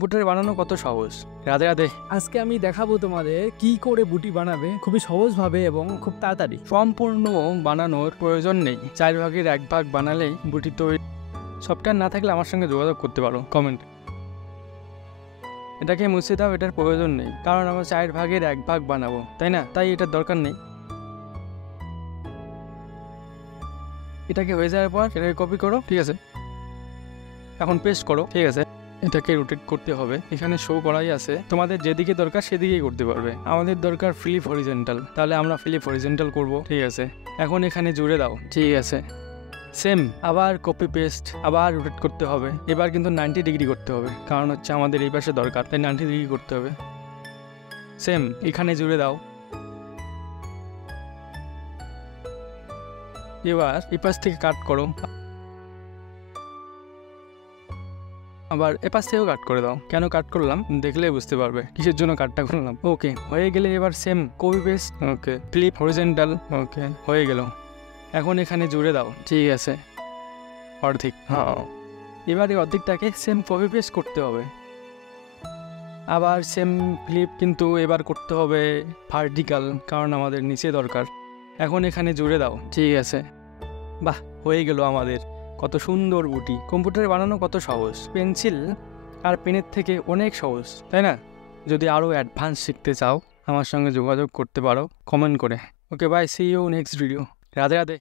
বুটের বানানো কত সহজ। রাধে রাধে। আজকে আমি দেখাবো তোমাদের কি করে বুটি বানাবে খুবই সহজভাবে এবং খুব তাড়াতাড়ি। সম্পূর্ণ বানানোর প্রয়োজন নেই, 4 ভাগের 1 ভাগ বানালেই বুটি তৈরি। সফটওয়্যার না থাকলে আমার সঙ্গে যোগাযোগ করতে পারো কমেন্ট। এটাকে মুছে দাও, এটার প্রয়োজন নেই, কারণ আমরা 4 ভাগের 1 ভাগ বানাবো, তাই না? তাই এটার দরকার নেই। এটাকে হয়ে যাওয়ার পর এটাকে কপি করো, ঠিক আছে? এখন পেস্ট করো, ঠিক আছে? এটাকে রোটেট করতে হবে। এখানে শো করাই আছে, তোমাদের যেদিকে দরকার সেদিকেই করতে পারবে। আমাদের দরকার ফ্লিপ হরিজেন্টাল, তাহলে আমরা ফ্লিপ হরিজেন্টাল করব, ঠিক আছে? এখন এখানে জুড়ে দাও, ঠিক আছে? সেম আবার কপি পেস্ট, আবার রোটেট করতে হবে। এবার কিন্তু 90 ডিগ্রি করতে হবে, কারণ হচ্ছে আমাদের এই পাশে দরকার, তাই 90 ডিগ্রি করতে হবে। সেম এখানে জুড়ে দাও। এবার এই পাশ থেকে কাট করো, আবার এপাশ থেকেও কাট করে দাও। কেন কাট করলাম দেখলে বুঝতে পারবে কিসের জন্য কাটটা করলাম। ওকে, হয়ে গেলে এবার সেম কপি পেস্ট, ওকে ফ্লিপ হরিজেন্টাল, ওকে হয়ে গেল। এখন এখানে জুড়ে দাও, ঠিক আছে? অর্ধেক, হ্যাঁ। এবার এই অর্ধেকটাকে সেম কপি পেস্ট করতে হবে। আবার সেম ফ্লিপ, কিন্তু এবার করতে হবে ভার্টিক্যাল, কারণ আমাদের নিচে দরকার। এখন এখানে জুড়ে দাও, ঠিক আছে? বাহ, হয়ে গেল আমাদের কত সুন্দর বুটি। কম্পিউটারে বানানো কত সহজ, পেন্সিল আর পেনের থেকে অনেক সহজ, তাই না? যদি আরও অ্যাডভান্স শিখতে চাও আমার সঙ্গে যোগাযোগ করতে পারো কমেন্ট করে। Okay bye, see you next video. Radhe Radhe.